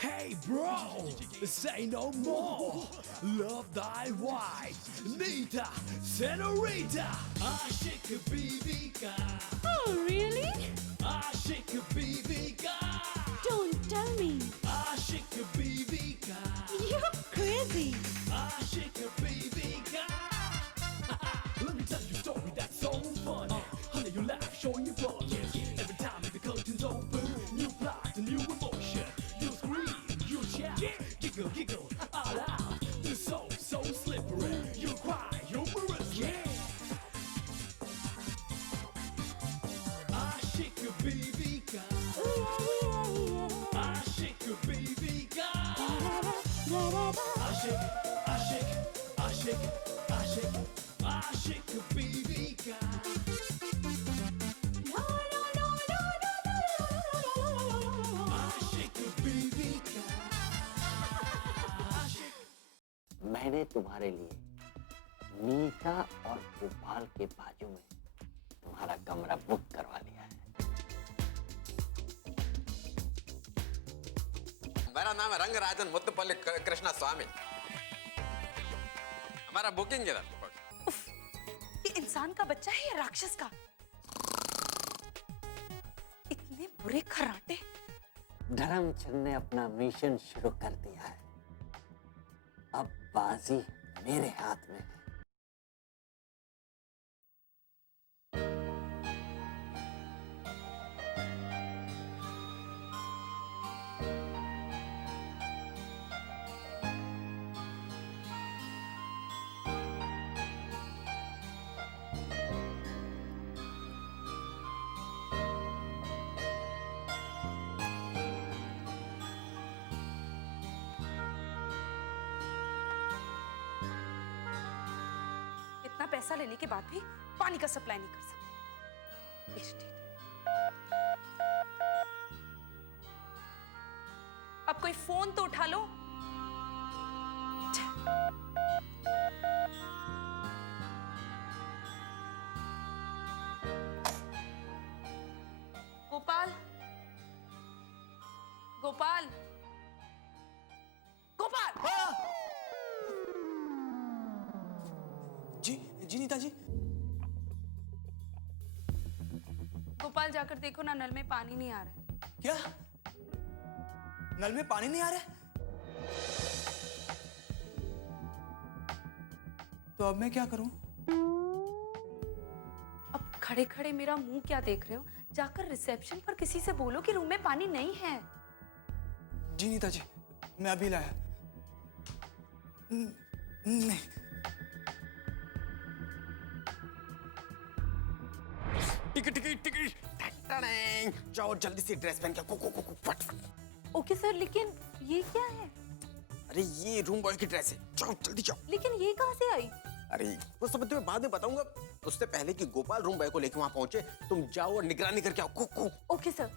Hey bro, say no more. Love thy wife, Nita, Senorita. Aşık Bibika. Oh, really? Aşık Bibika. Don't tell me. Aşık Bibika. You're crazy. Aşık Bibika. Let me tell you a story that's so funny. Honey, you laugh, showing your fun. Every time the curtains open, new plot, a new emotion. You scream, you shout, giggle, giggle, all out. The soul, so slippery. You cry, humorously. Aşık Bibika. Aşık Bibika. Aşık, aşık, aşık, aşık, aşık Bibika. Aşık Bibika. Aşık. मैंने तुम्हारे लिए नीता और गोपाल के बाजू में तुम्हारा कमरा book करवा लिया है। मेरा नाम है रंगराजन मुत्तुपल्ली कृष्णा स्वामी। हमारा बुकिंग किधर? ये इंसान का बच्चा है या राक्षस का? इतने बुरे खर्राटे। धर्मचंद ने अपना मिशन शुरू कर दिया है। अब बाजी मेरे हाथ में है। इतना पैसा लेने के बाद भी पानी का सप्लाई नहीं कर सकते। Irritated। अब कोई फोन तो उठा लो। गोपाल, गोपाल, गोपाल। जी नीता जी। गोपाल जाकर देखो ना, नल में पानी नहीं आ रहा है। क्या? नल में पानी नहीं आ रहा है? तो अब मैं क्या करूं? अब खड़े खड़े मेरा मुंह क्या देख रहे हो? जाकर रिसेप्शन पर किसी से बोलो कि रूम में पानी नहीं है। जी नीता जी, मैं अभी लाया। नहीं। टिकट जाओ जल्दी से ड्रेस पहन के फट फट। ओके सर, लेकिन ये क्या है? अरे ये रूम बॉय की ड्रेस है, जाओ जल्दी जाओ। लेकिन ये कहाँ से आई? अरे वो सब तुम्हें बाद में बताऊंगा। उससे पहले कि गोपाल रूम बॉय को लेके वहां पहुंचे, तुम जाओ और निगरानी करके आओ। कुकू। Okay sir.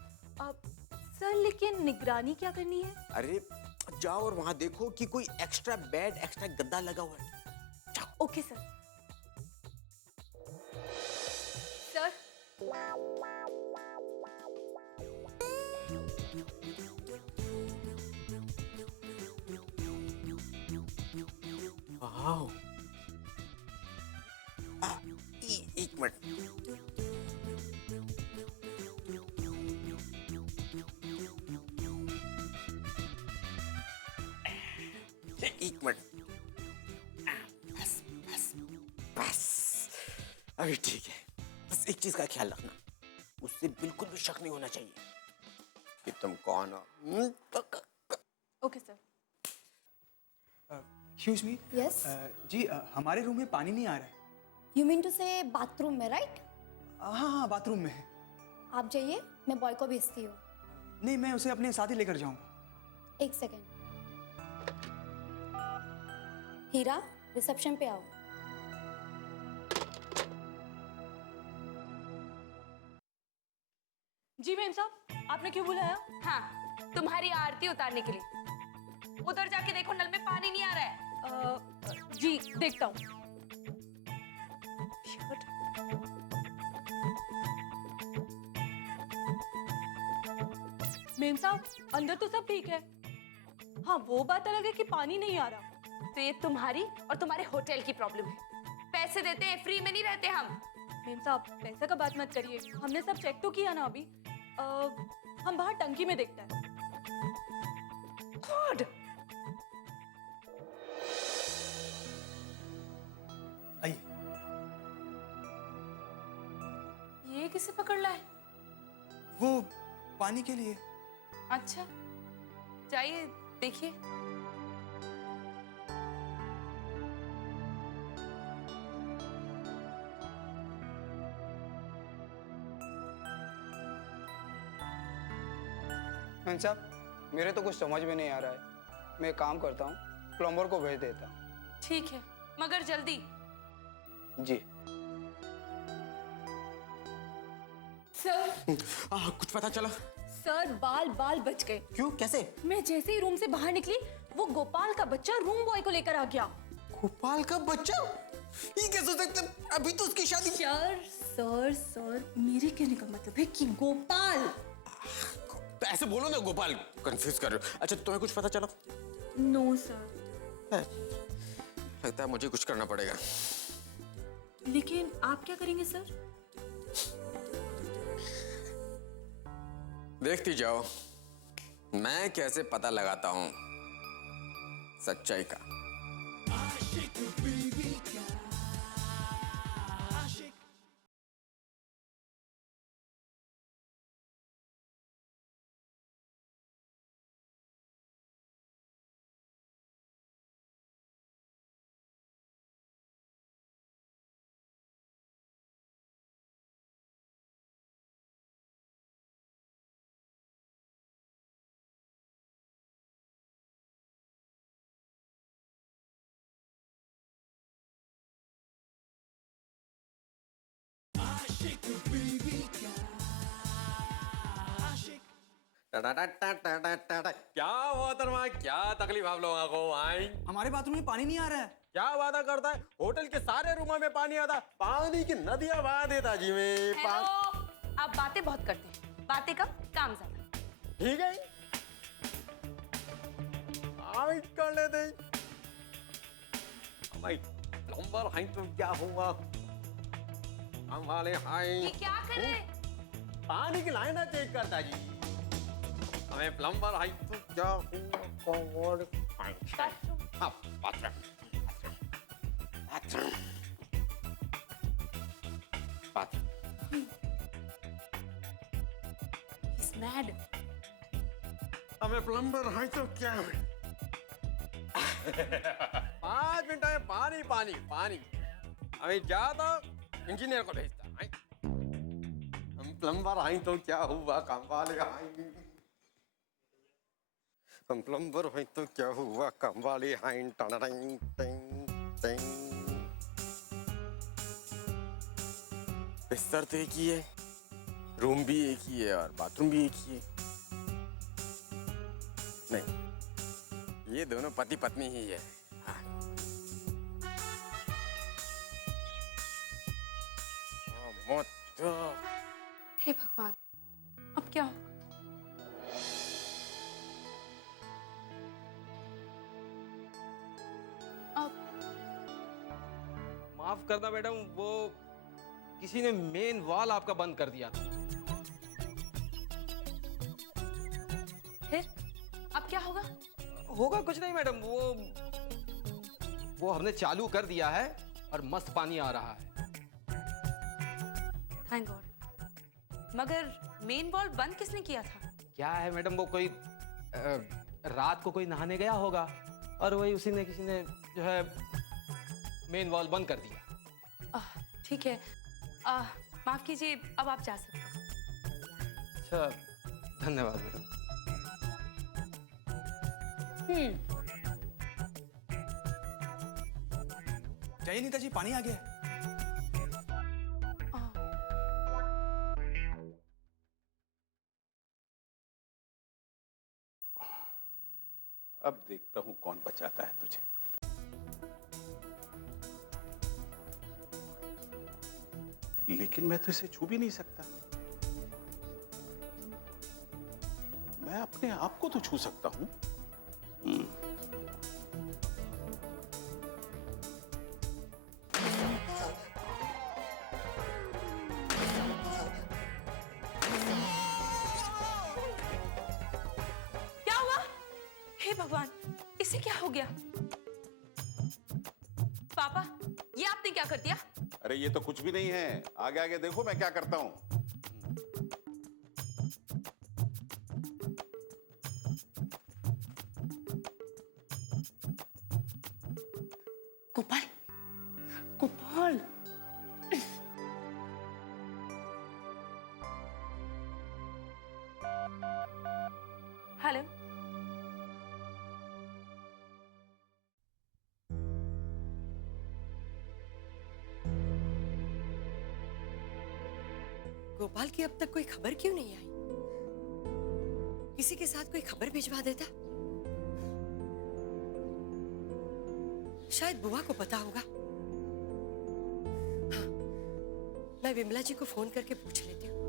सर लेकिन निगरानी क्या करनी है? अरे जाओ और वहां देखो कि कोई एक्स्ट्रा बेड, एक्स्ट्रा गद्दा लगा हुआ है। जाओ। Okay sir. Sir, wow. एक मिनट। एक मिनट। बस बस बस अभी ठीक है। बस एक चीज का ख्याल रखना, उससे बिल्कुल भी शक नहीं होना चाहिए कि तुम कौन हो। Okay sir. Excuse me. Yes? जी हमारे रूम में पानी नहीं आ रहा है। You mean to say bathroom में, राइट? हाँ बाथरूम में है। आप जाइए, मैं बॉय को भेजती हूँ। नहीं, मैं उसे अपने साथ ही लेकर जाऊंगा। एक सेकेंड। हीरा, रिसेप्शन पे आओ। जी मैम साहब, आपने क्यों बुलाया? हाँ, तुम्हारी आरती उतारने के लिए। उधर जाके देखो, नल में पानी नहीं आ रहा है। जी देखता हूँ। मेम साहब, अंदर तो सब ठीक है, हाँ वो बात अलग है कि पानी नहीं आ रहा। तो ये तुम्हारी और तुम्हारे होटल की प्रॉब्लम है। पैसे देते हैं, फ्री में नहीं रहते हम। मेम साहब पैसे का बात मत करिए, हमने सब चेक तो किया ना अभी। हम बाहर टंकी में देखते हैं। गॉड! आइए। ये किसे पकड़ ला है? वो पानी के लिए। अच्छा जाइए देखिए। मैम साहब मेरे तो कुछ समझ में नहीं आ रहा है। मैं एक काम करता हूँ, प्लम्बर को भेज देता हूँ। ठीक है मगर जल्दी। जी। सर कुछ पता चला? सर बाल बाल बच गए। क्यों, कैसे? मैं जैसे ही रूम से बाहर निकली वो गोपाल का बच्चा रूम बॉय को लेकर आ गया। गोपाल का बच्चा? ये कैसे हो सकता है? अभी तो उसकी शादी। सर सर मेरे कहने का मतलब है कि गोपाल। तो ऐसे बोलो ना, गोपाल कंफ्यूज कर रहे हो। अच्छा तुम्हें कुछ पता चला? No sir. लगता है मुझे कुछ करना पड़ेगा। लेकिन आप क्या करेंगे सर? देखती जाओ मैं कैसे पता लगाता हूँ सच्चाई का। आशिक बीवी का आशिक। आशिक बीवी का आशिक। क्या हुआ तरमा, क्या तकलीफ आप लोगों को? आई हमारे बाथरूम में पानी नहीं आ रहा है। क्या वादा करता है? होटल के सारे रूमों में पानी आता, पानी की नदियां बहा देता जी में। हेलो, आप बातें बहुत करते हैं, बातें कम काम ज्यादा। ठीक है आइट कर लेते भाई। प्लम्बर हाई तो क्या हुआ? हम वाले हाई ये क्या कर रहे हैं? पानी की लाइन चेक करता जी। हमें प्लम्बर हाई तो क्या हुआ? हाँ bathroom bathroom bathroom. He's mad. हमें प्लम्बर हाई तो क्या है? 5 मिनट में पानी पानी पानी। हमें जाता इंजीनियर को भेजता। हम प्लम्बर आई तो क्या हुआ? काम वाले आई। हम प्लम्बर आई तो क्या हुआ? काम वाले आई। बिस्तर तो एक ही है, रूम भी एक ही है और बाथरूम भी एक ही है। नहीं, ये दोनों पति पत्नी ही है। हाँ। हे भगवान, अब क्या होगा? अब माफ करना मैडम, वो किसी ने मेन वॉल आपका बंद कर दिया था। फिर अब क्या होगा? होगा कुछ नहीं मैडम, वो हमने चालू कर दिया है और मस्त पानी आ रहा है। Thank God. मगर मेन वॉल बंद किसने किया था? क्या है मैडम, वो कोई रात को कोई नहाने गया होगा और वही उसी ने किसी ने जो है मेन वॉल बंद कर दिया। ठीक है, माफ कीजिए, अब आप जा सकते हैं। अच्छा धन्यवाद मैडम। जाइए नीता जी, पानी आ गया है। अब देखता हूं कौन बचाता है तुझे। लेकिन मैं तो इसे छू भी नहीं सकता। मैं अपने आप को तो छू सकता हूं। भगवान, इसे क्या हो गया? पापा, ये आपने क्या कर दिया? अरे ये तो कुछ भी नहीं है, आगे आगे देखो मैं क्या करता हूँ। गोपाल, गोपाल, हेलो। गोपाल की अब तक कोई खबर क्यों नहीं आई? किसी के साथ कोई खबर भिजवा देता। शायद बुआ को पता होगा। हाँ, मैं विमला जी को फोन करके पूछ लेती हूँ।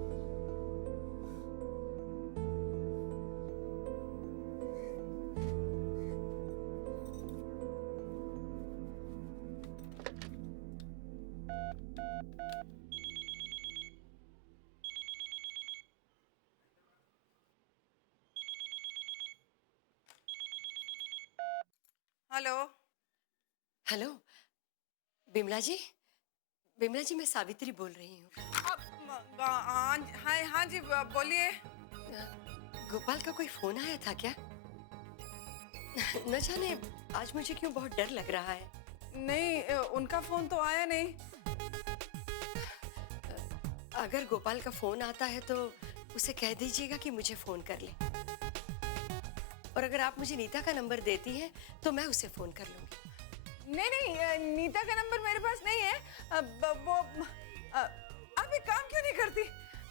हेलो। हेलो, विमला जी। विमला जी, मैं सावित्री बोल रही हूँ। हाँ जी, बोलिए। गोपाल का कोई फोन आया था क्या? न जाने आज मुझे क्यों बहुत डर लग रहा है। नहीं, उनका फोन तो आया नहीं। अगर गोपाल का फोन आता है तो उसे कह दीजिएगा कि मुझे फोन कर ले। और अगर आप मुझे नीता का नंबर देती हैं तो मैं उसे फोन कर लूंगी। नहीं, नीता का नंबर मेरे पास नहीं है। वो आप एक काम क्यों नहीं करती?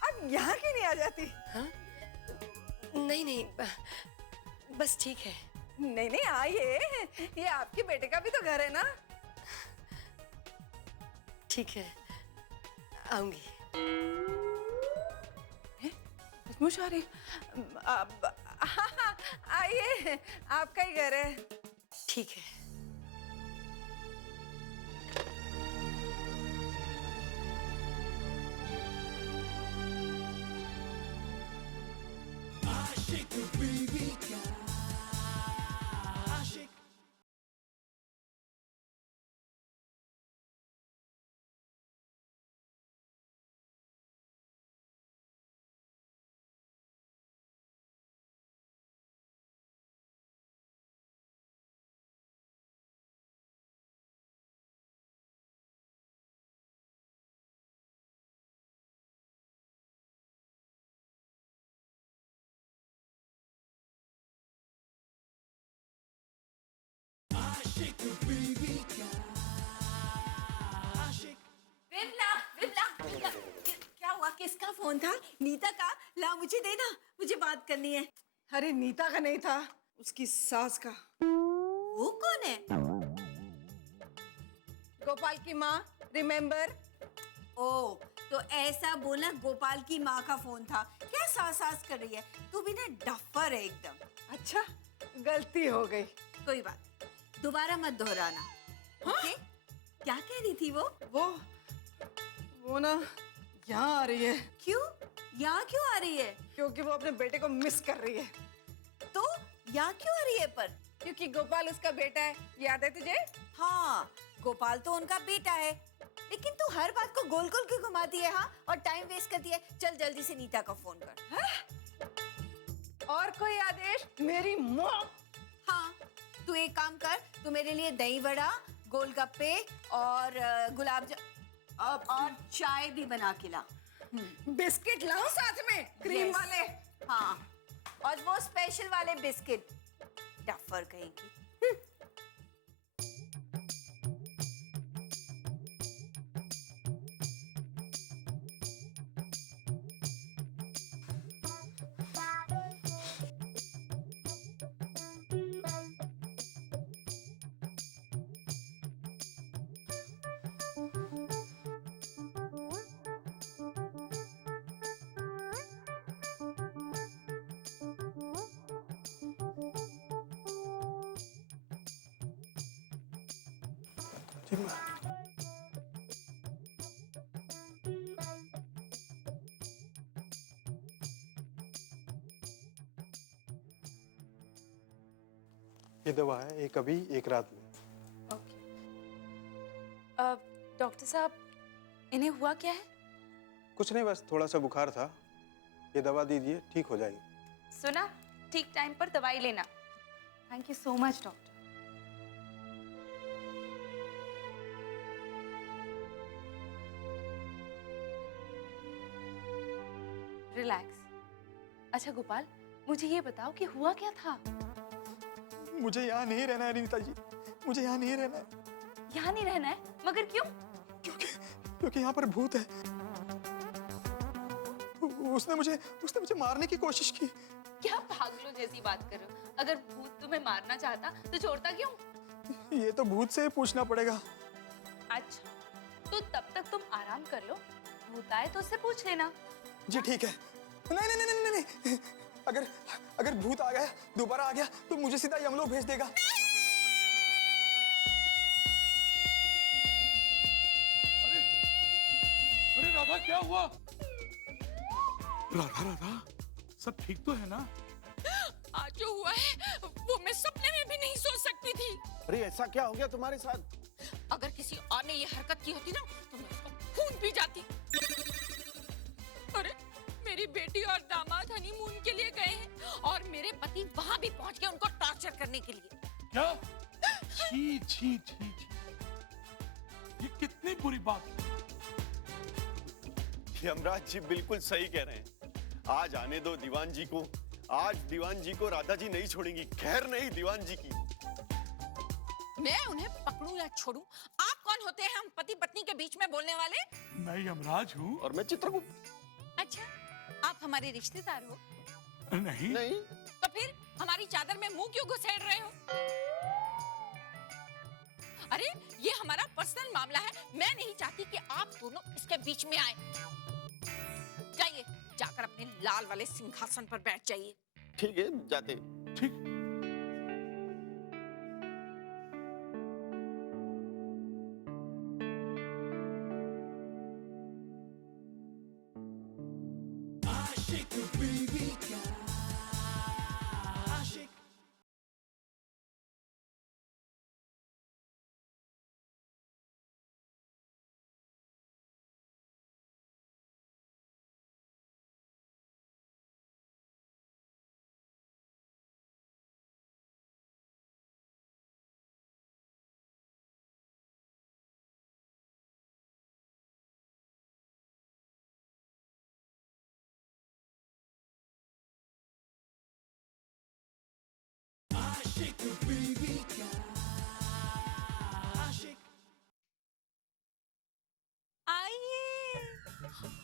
आप यहाँ क्यों नहीं आ जाती? हाँ? नहीं, बस ठीक है। नहीं, आइए, ये आपके बेटे का भी तो घर है ना। ठीक है, आऊंगी। सचमुच आ रही? आइए, आपका ही घर है। ठीक है। आशिक बीवी का आशिक। आशिक बीवी का आशिक। विमला, क्या हुआ? किसका फोन था? नीता का? ला मुझे देना, मुझे बात करनी है। अरे नीता का नहीं था, उसकी सास का। वो कौन है? गोपाल की माँ, रिमेम्बर? ओ, तो ऐसा बोला गोपाल की माँ का फोन था। क्या सास कर रही है? तू भी ना डफर है एकदम। अच्छा, गलती हो गई। कोई बात, दोबारा मत दोहराना। ओके? क्या कह रही थी वो ना यहाँ आ रही है। क्यों? यहाँ क्यों आ रही है? क्योंकि वो अपने बेटे को मिस कर रही है। तो यहाँ क्यों आ रही है पर? क्योंकि गोपाल उसका बेटा है, याद है तुझे? हाँ, गोपाल तो उनका बेटा है, लेकिन तू हर बात को गोल गोल क्यों घुमाती है? हाँ, और टाइम वेस्ट करती है। चल जल्दी से नीता को फोन कर। और कोई आदेश? मेरी माँ। हाँ, तू एक काम कर, तू मेरे लिए दही वड़ा, गोलगप्पे और गुलाब और चाय भी बना के ला। बिस्किट लाओ साथ में, क्रीम वाले। हाँ, और वो स्पेशल वाले बिस्किट। डफर कहेगी। ये दवा है, एक अभी एक रात में। डॉक्टर साहब, इन्हें हुआ क्या है? कुछ नहीं, बस थोड़ा सा बुखार था। ये दवा दीजिए, ठीक हो जाएगी। सुना, ठीक टाइम पर दवाई लेना। Thank you so much doctor. Relax. अच्छा गोपाल, मुझे ये बताओ कि हुआ क्या था? मुझे यहाँ नहीं रहना है नीता जी, मुझे यहाँ नहीं रहना है। यहाँ नहीं रहना है? मगर क्यों? क्योंकि यहाँ पर भूत है। उसने मुझे मारने की कोशिश की। क्या पागलों जैसी बात कर रहे हो? अगर भूत तुम्हें मारना चाहता तो छोड़ता क्यों? ये तो भूत से ही पूछना पड़ेगा। अच्छा, तो तब तक तुम आराम कर लो, भूत आए तो उससे पूछ लेना। जी ठीक है। नहीं, अगर भूत आ गया, दोबारा आ गया तो मुझे सीधा यमलोक भेज देगा। अरे राधा, क्या हुआ? राधा, सब ठीक तो है ना? आज जो हुआ है वो मैं सपने में भी नहीं सोच सकती थी। अरे ऐसा क्या हो गया तुम्हारे साथ? अगर किसी और ने ये हरकत की होती ना तो मैं उसका खून पी जाती। अरे मेरी बेटी और दामाद हनीमून के लिए गए हैं और मेरे पति वहां भी पहुंच गए उनको टॉर्चर करने के लिए। क्या? छी छी छी छी, ये कितनी बुरी बात है। यमराज जी बिल्कुल सही कह रहे हैं। आज आने दो दीवान जी को। आज दीवान जी को राधा जी नहीं छोड़ेंगी, खैर नहीं दीवान जी की। मैं उन्हें पकड़ूं या छोड़ूं, आप कौन होते हैं हम पति पत्नी के बीच में बोलने वाले? मैं यमराज हूँ। और मैं चित्रगुप्त। अच्छा, आप हमारे रिश्तेदार हो? नहीं। तो फिर हमारी चादर में मुंह क्यों घुसेड़ रहे हो? अरे ये हमारा पर्सनल मामला है, मैं नहीं चाहती कि आप दोनों इसके बीच में आए। जाइए, जाकर अपने लाल वाले सिंहासन पर बैठ जाइए। ठीक है, जाते। ठीक।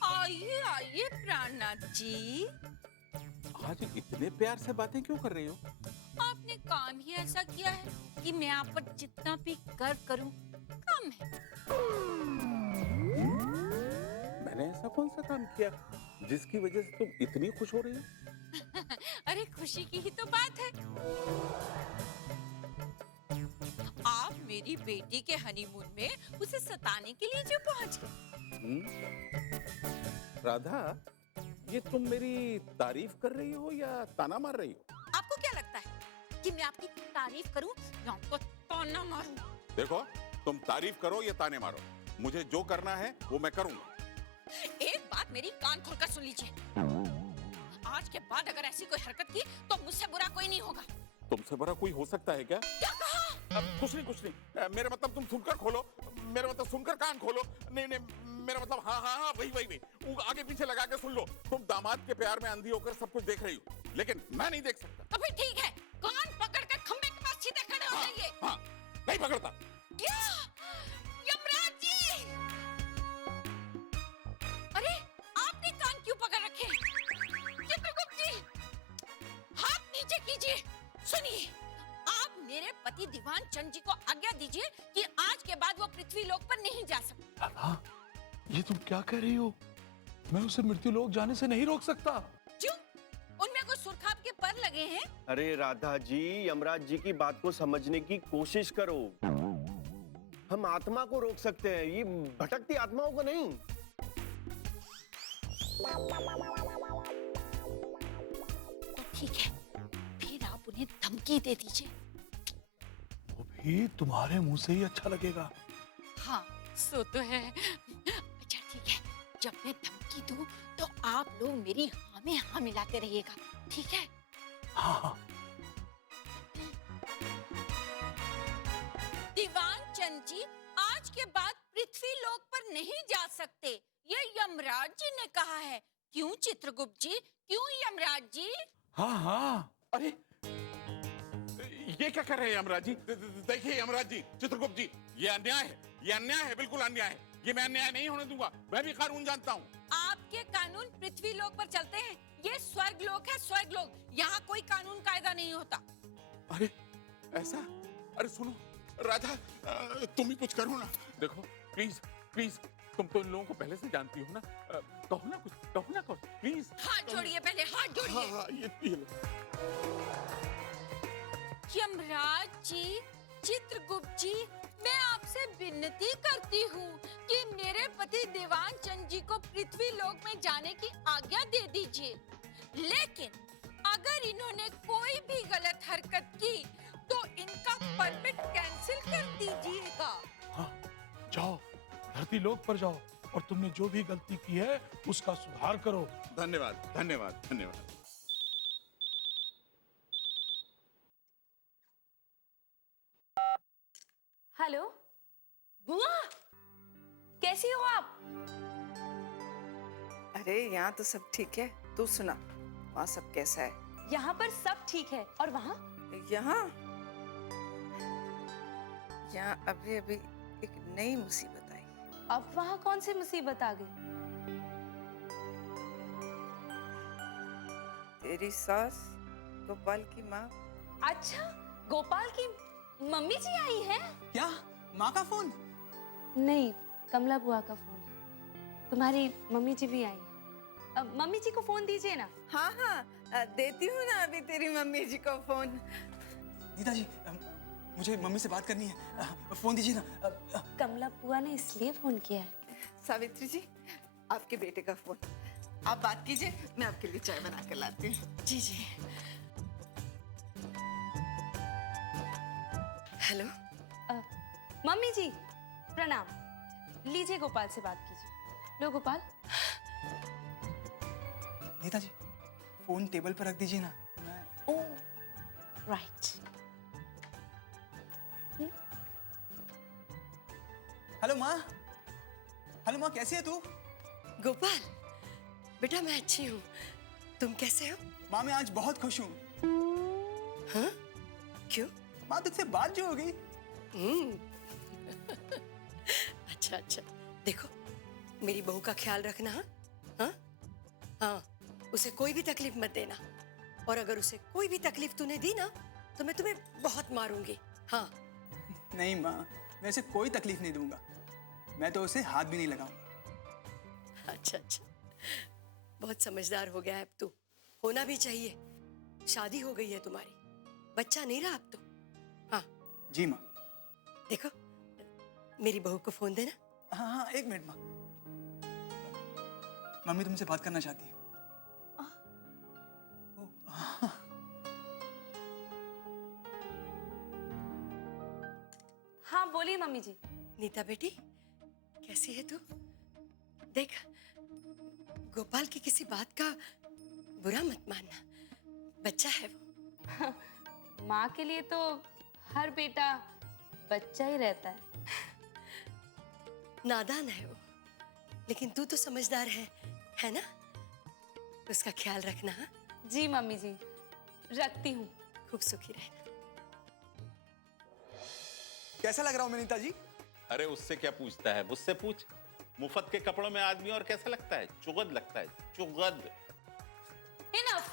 आइए आइए प्राणनाथ जी। आज इतने प्यार से बातें क्यों कर रही हो? आपने काम ही ऐसा किया है कि मैं आप पर जितना भी गर्व करूं कम है। मैंने ऐसा कौन सा काम किया जिसकी वजह से तुम इतनी खुश हो रही हो? अरे खुशी की ही तो बात है। आप मेरी बेटी के हनीमून में उसे सताने के लिए जो पहुंच गए। राधा, ये तुम मेरी तारीफ कर रही हो या ताना मार रही हो? आपको क्या लगता है कि मैं आपकी तारीफ करूं या आपको ताना मारूं? देखो, तुम तारीफ करो या ताने मारो, मुझे जो करना है वो मैं करूंगा। एक बात मेरी कान खोलकर सुन लीजिए। आज के बाद अगर ऐसी कोई हरकत की तो मुझसे बुरा कोई नहीं होगा। तुमसे बुरा कोई हो सकता है क्या? क्या कहा? कुछ नहीं। मेरा मतलब तुम सुनकर खोलो, मेरा मतलब सुनकर कान खोलो। नहीं, मेरा मतलब हाँ, वही। आगे पीछे लगा के सुन लो। तुम दामाद के प्यार में अंधी होकर सब कुछ देख रही हो, लेकिन मैं नहीं देख सकता। तो फिर ठीक है, कान पकड़कर खंबे के पास सीधे खड़े हो जाइए। हाँ, नहीं पकड़ता। क्या? यमराज जी! अरे, आपने कान क्यों पकड़ रखे? चित्रगुप्त जी, हाथ नीचे कीजिए। सुनिए, आप मेरे पति दीवान चंद जी को आज्ञा दीजिए कि आज के बाद वो पृथ्वी लोक पर नहीं जा सकते। हाँ, ये तुम क्या कह रही हो? मैं उसे मृत्यु लोक जाने से नहीं रोक सकता। क्यों? उनमें कोई सुरखाब के पर लगे हैं? अरे राधा जी, यमराज जी की बात को समझने की कोशिश करो। हम आत्मा को रोक सकते हैं, ये भटकती आत्माओं को नहीं। तो ठीक है, फिर आप उन्हें धमकी दे दीजिए। कि तुम्हारे मुंह से ही अच्छा लगेगा। हाँ सो तो है। अच्छा ठीक है, जब मैं धमकी दूं तो आप लोग मेरी हाँ में हाँ मिलाते रहिएगा, ठीक है? हाँ हाँ। दीवान चंद जी आज के बाद पृथ्वी लोक पर नहीं जा सकते, ये यमराज जी ने कहा है। क्यों चित्रगुप्त जी, क्यों यमराज जी? हाँ हाँ। अरे ये क्या कर रहे हैं यमराज जी? देखिए यमराज जी, चित्रगुप्त जी, ये अन्याय है, ये अन्याय है, बिल्कुल अन्याय है। ये मैं अन्याय नहीं होने दूंगा। मैं भी कानून जानता हूँ। आपके कानून पृथ्वी लोक पर चलते हैं, ये स्वर्ग लोक है, स्वर्ग लोक। यहाँ कोई कानून कायदा नहीं होता। अरे ऐसा? अरे सुनो राधा, तुम ही कुछ करो ना। देखो प्लीज प्लीज, तुम तो इन लोगों को पहले से जानती हो ना। कहो ना कुछ, कहो ना कुछ प्लीज। हाथ जोड़िए पहले, हाथ जोड़िए। हाँ हाँ, ये लो। यमराज जी, चित्रगुप्त जी, मैं आपसे विनती करती हूँ कि मेरे पति दीवान चंद जी को पृथ्वी लोक में जाने की आज्ञा दे दीजिए। लेकिन अगर इन्होंने कोई भी गलत हरकत की तो इनका परमिट कैंसिल कर दीजिएगा। हाँ, जाओ धरती लोक पर जाओ और तुमने जो भी गलती की है उसका सुधार करो। धन्यवाद धन्यवाद धन्यवाद। हेलो बुआ, कैसी हो आप? अरे यहाँ तो सब ठीक है, तू सुना वहाँ सब कैसा है? यहाँ पर सब ठीक है। और वहाँ? यहाँ अभी अभी एक नई मुसीबत आई। अब वहाँ कौन सी मुसीबत आ गई? तेरी सास गोपाल की माँ। अच्छा, गोपाल की मम्मी जी आई हैं? क्या? माँ का फोन? नहीं, कमला बुआ का फोन। तुम्हारी मम्मी जी भी आई हैं। मम्मी जी को फोन दीजिए ना। हाँ हाँ, देती हूँ ना अभी तेरी मम्मी जी को फोन। नीता जी, मुझे मम्मी से बात करनी है, फोन दीजिए ना। कमला बुआ ने इसलिए फोन किया है। सावित्री जी, आपके बेटे का फोन। आप बात कीजिए, मैं आपके लिए चाय बना कर लाती हूँ। जी जी। हेलो। मम्मी जी प्रणाम। लीजिए गोपाल से बात कीजिए। लो गोपाल। नीता जी, फोन टेबल पर रख दीजिए ना। Oh right. हेलो माँ। हेलो माँ, कैसी है तू? गोपाल बेटा, मैं अच्छी हूँ, तुम कैसे हो? माँ मैं आज बहुत खुश हूँ। हाँ? क्यों? माँ तुझसे बात जो हो गई। अच्छा अच्छा, देखो मेरी बहू का ख्याल रखना। हाँ हाँ, उसे कोई भी तकलीफ मत देना, और अगर उसे कोई भी तकलीफ तूने दी ना तो मैं तुम्हें बहुत मारूंगी। हाँ। नहीं माँ, मैं उसे कोई तकलीफ नहीं दूंगा। मैं तो उसे हाथ भी नहीं लगाऊंगा। अच्छा अच्छा, बहुत समझदार हो गया है अब तू, होना भी चाहिए। शादी हो गई है तुम्हारी, बच्चा नहीं रहा अब तो। हाँ जी माँ। देखो मेरी बहू को फोन देना। हाँ हाँ, एक मिनट माँ। मम्मी तुमसे बात करना चाहती है। हाँ बोलिए मम्मी जी। नीता बेटी, कैसी है तू? देख, गोपाल की किसी बात का बुरा मत मानना, बच्चा है वो। माँ के लिए तो हर बेटा बच्चा ही रहता है। नादान है वो, लेकिन तू तो समझदार है ना? उसका ख्याल रखना। हाँ? जी मम्मी जी, रखती हूँ। खूब सुखी रहना। कैसा लग रहा हूँ मैं नीता जी? अरे उससे क्या पूछता है, मुझसे पूछ। मुफ्त के कपड़ों में आदमी और कैसा लगता है? चुगद लगता है, चुगद। Enough!